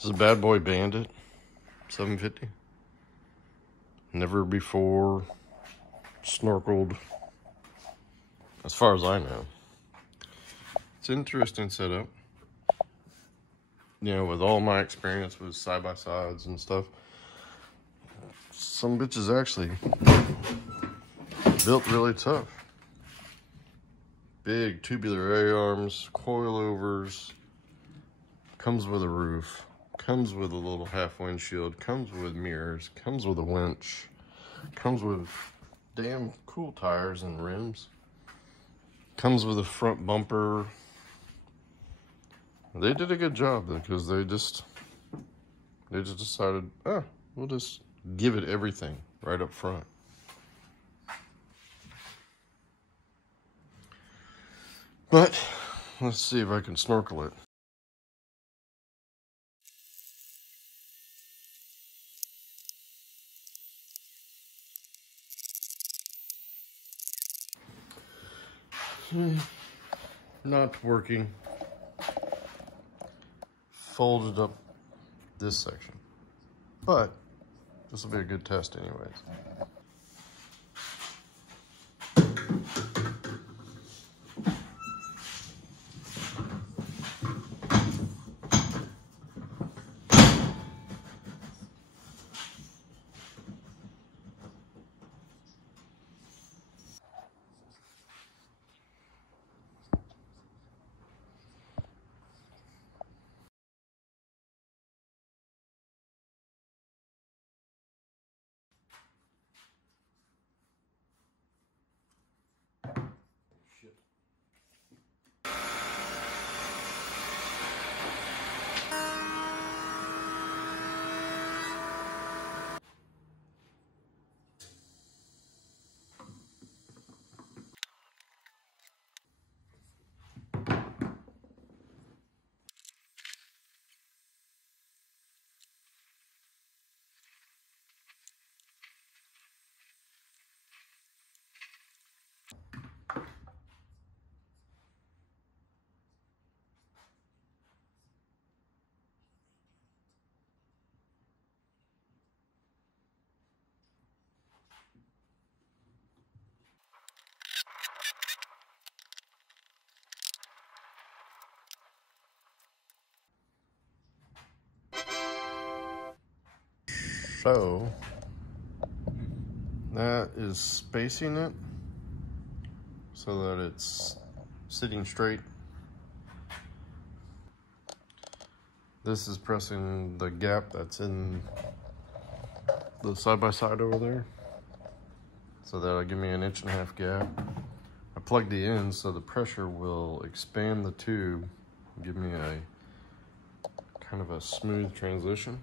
This is a Bad Boy Bandit 750. Never before snorkeled, as far as I know. It's an interesting setup. You know, with all my experience with side-by-sides and stuff, some bitches actually built really tough. Big tubular A-arms, coilovers, comes with a roof, comes with a little half windshield, comes with mirrors, comes with a winch, comes with damn cool tires and rims, comes with a front bumper. They did a good job because they just decided, we'll just give it everything right up front. But let's see if I can snorkel it. Not working. Folded up this section, but this will be a good test anyways. So that is spacing it so that it's sitting straight. This is pressing the gap that's in the side-by-side over there. So that'll give me an 1.5 gap. I plugged the ends so the pressure will expand the tube, give me a kind of a smooth transition.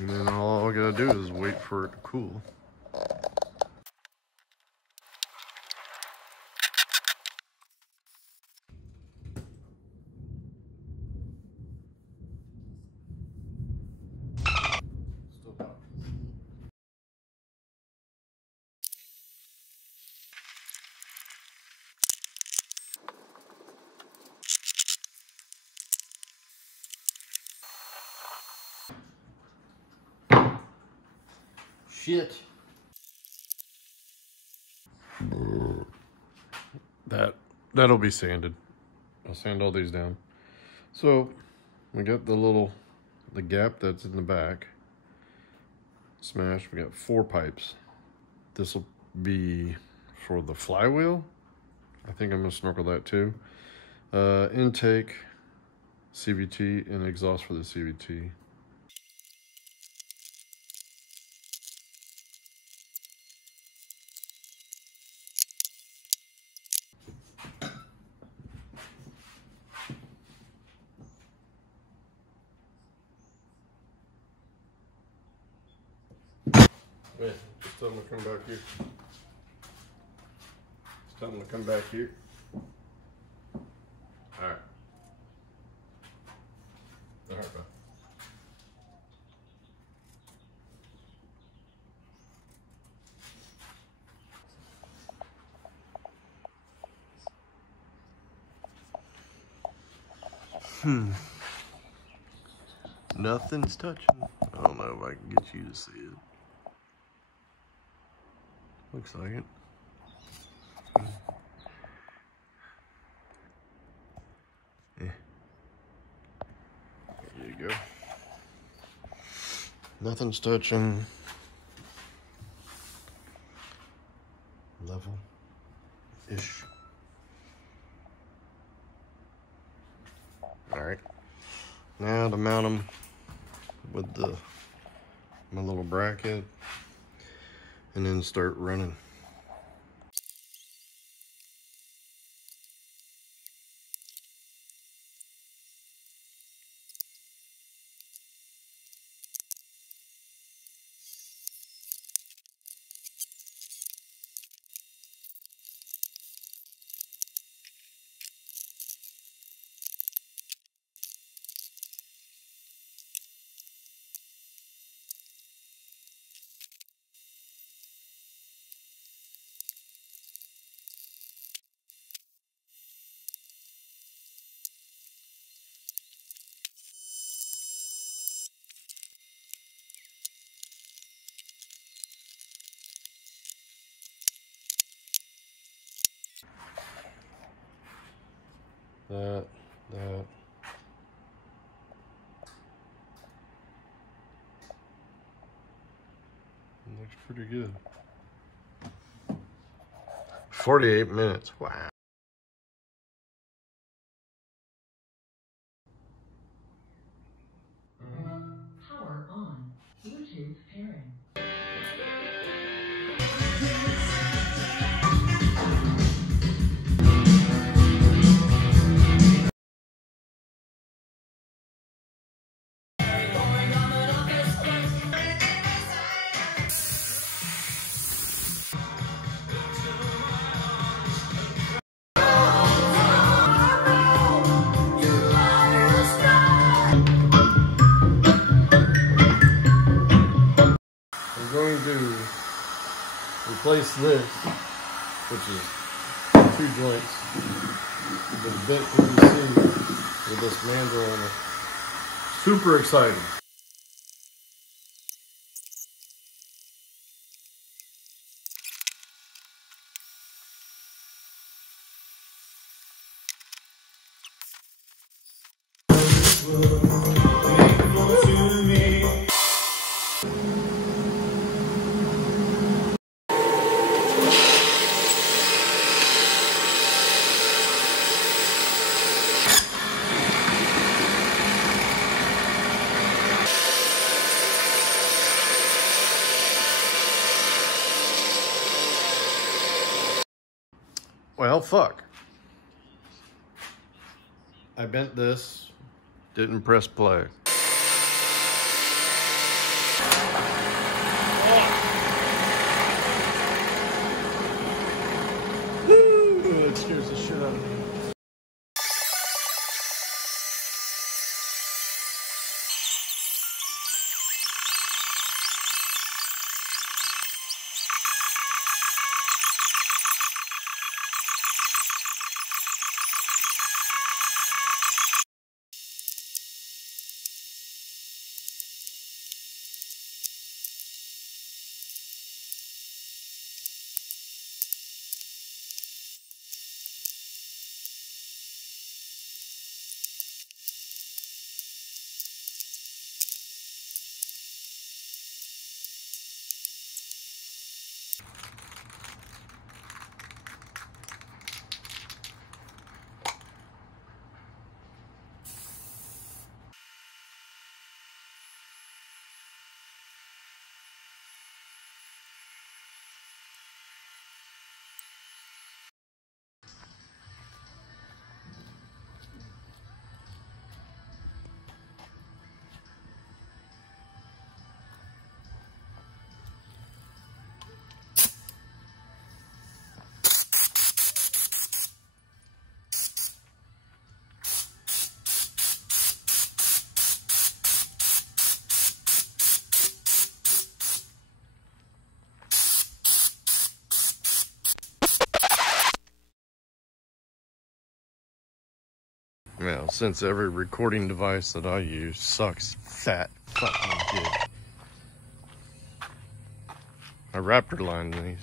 And then all I gotta do is wait for it to cool. Shit. That'll be sanded. I'll sand all these down. So we got the gap that's in the back smashed. We got 4 pipes. This will be for the flywheel. I think I'm gonna snorkel that too. Intake, CVT, and exhaust for the CVT. Wait, just tell them to come back here. Just tell them to come back here. All right. All right, bro. Nothing's touching. I don't know if I can get you to see it. Looks like it. Yeah. There you go. Nothing's touching. Level-ish. Alright. Now to mount them with my little bracket and then start running. That. Looks pretty good. 48 minutes, wow. Power on. Bluetooth pairing. I'm going to replace this, which is 2 joints, with a bent PVC with this mandrel on it. Super exciting. Well, fuck. I bent this, didn't press play. Woo! It scares the shit out of me. since every recording device that I use sucks fat fucking dick. I raptor lined these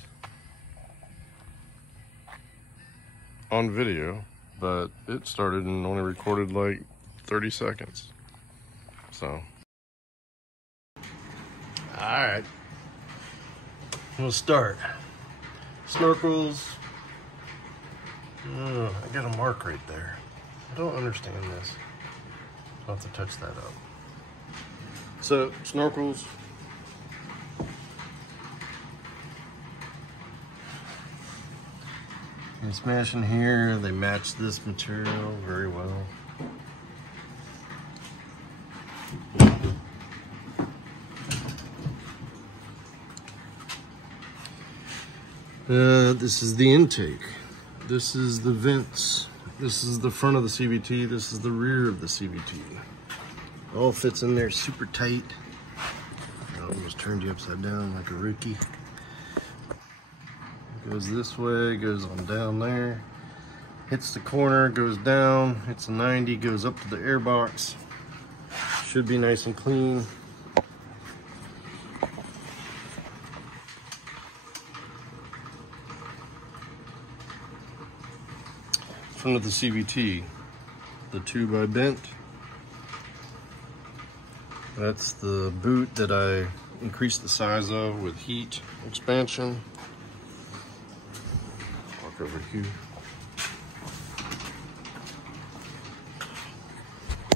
on video, but it started and only recorded like 30 seconds. So, alright, we'll start. Snorkels. I got a mark right there. I don't understand this. I'll have to touch that up. So, snorkels. You smash in here, they match this material very well. This is the intake. This is the vents. This is the front of the CVT. This is the rear of the CVT. All fits in there super tight. I almost turned you upside down like a rookie. Goes this way, goes on down there, hits the corner, goes down, hits a 90, goes up to the air box. Should be nice and clean. Front of the CVT, the tube I bent. That's the boot that I increased the size of with heat expansion. Over here.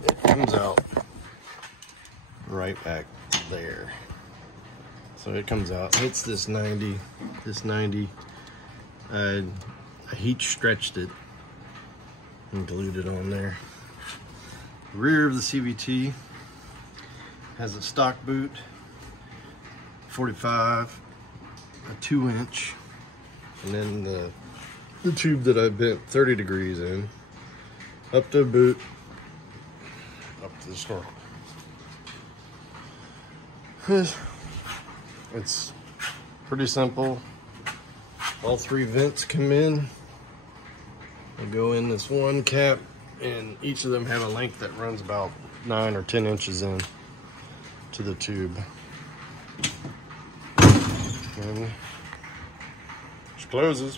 It comes out right back there. So it comes out, hits this 90, I heat stretched it and glued it on there. The rear of the CVT has a stock boot, 45, a 2-inch, and then the tube that I bent 30 degrees in, up to the boot, up to the snorkel. It's pretty simple. All 3 vents come in. They go in this one cap, and each of them have a length that runs about 9 or 10 inches in to the tube. And it closes.